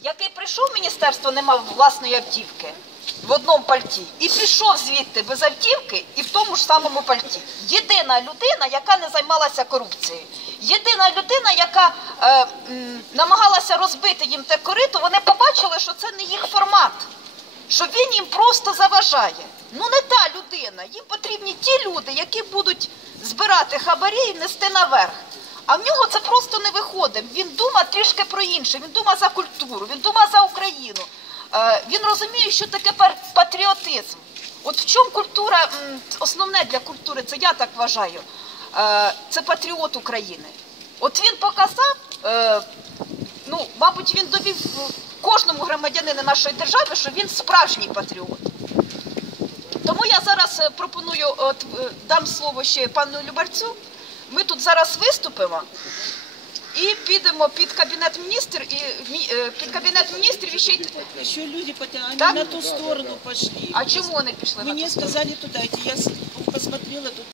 який прийшов в міністерство, не мав власної автівки в одному пальті, і пішов звідти без автівки і в тому ж самому пальті. Єдина людина, яка не займалася корупцією. Єдина людина, яка е, намагалася розбити їм те корито, вони побачили, що це не їх формат, що він їм просто заважає. Ну не та людина. Їм потрібні ті люди, які будуть збирати хабарі і нести наверх. А в нього це просто не виходить. Він думає трішки про інше. Він думає за культуру, він думає за Україну. Е, Він розуміє, що таке патріотизм. От в чому культура, основне для культури, це я так вважаю, е, це патріот України. От він показав, е, ну, мабуть, він довів кожному громадянину нашої держави, що він справжній патріот. Тому я зараз пропоную, от дам слово ще пану Любарцю. Ми тут зараз виступимо і підемо під кабінет міністрів і е, під кабінет міністрів і ще й. Еще люди потя- Так? на ту сторону пошли. А чому вони пішли на Мне ту сторону? сказали туда идти. Я с- посмотрела тут